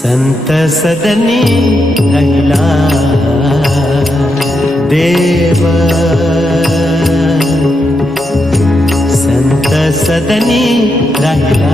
ಸಂತ ಸದನಿ ನಗಿಲ ದೇವ ಸಂತ ಸದನಿ ನಗಿಲ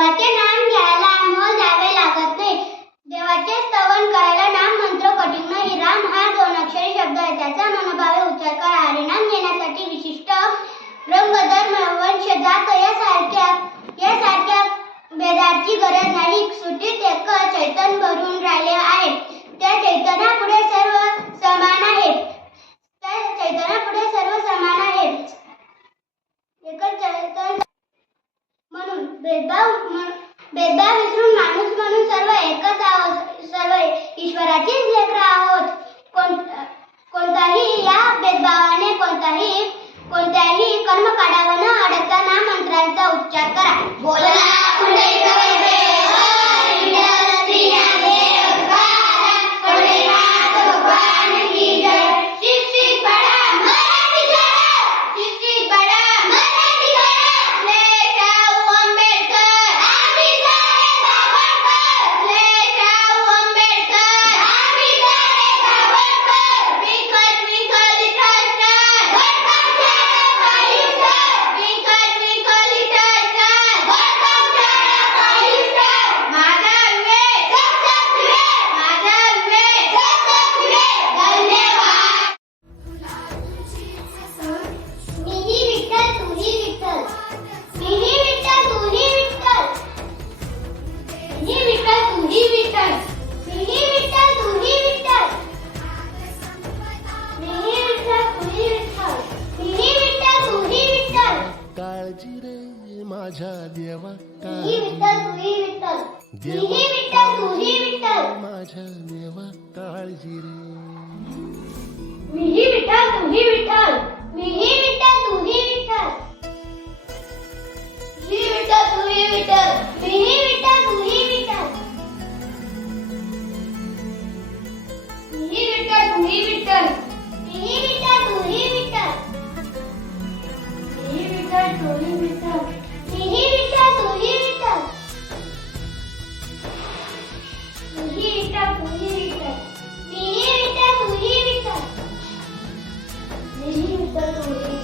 देवाचे नाम घ्यायला अनमोल जावे लागत नाही. देवाचे स्तवन करायला नाम मंत्र कठीण नाही. राम हा दोन अक्षरी शब्द आहे. त्याचा मनोभावे उच्चार करा. हरिनाम घेण्यासाठी विशिष्ट रंगदर वंश जात यासारख्या यासारख्या भेदाची गरज नाही. सुटीत एक चैतन भरून राहिले आहे. त्या चैतनापुढे उच्चार करा. बोला माझ्या देवा देवा माझ्या देवा काळजी रे. विठ्ठल. You.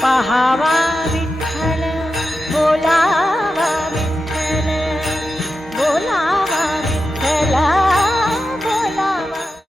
pahawani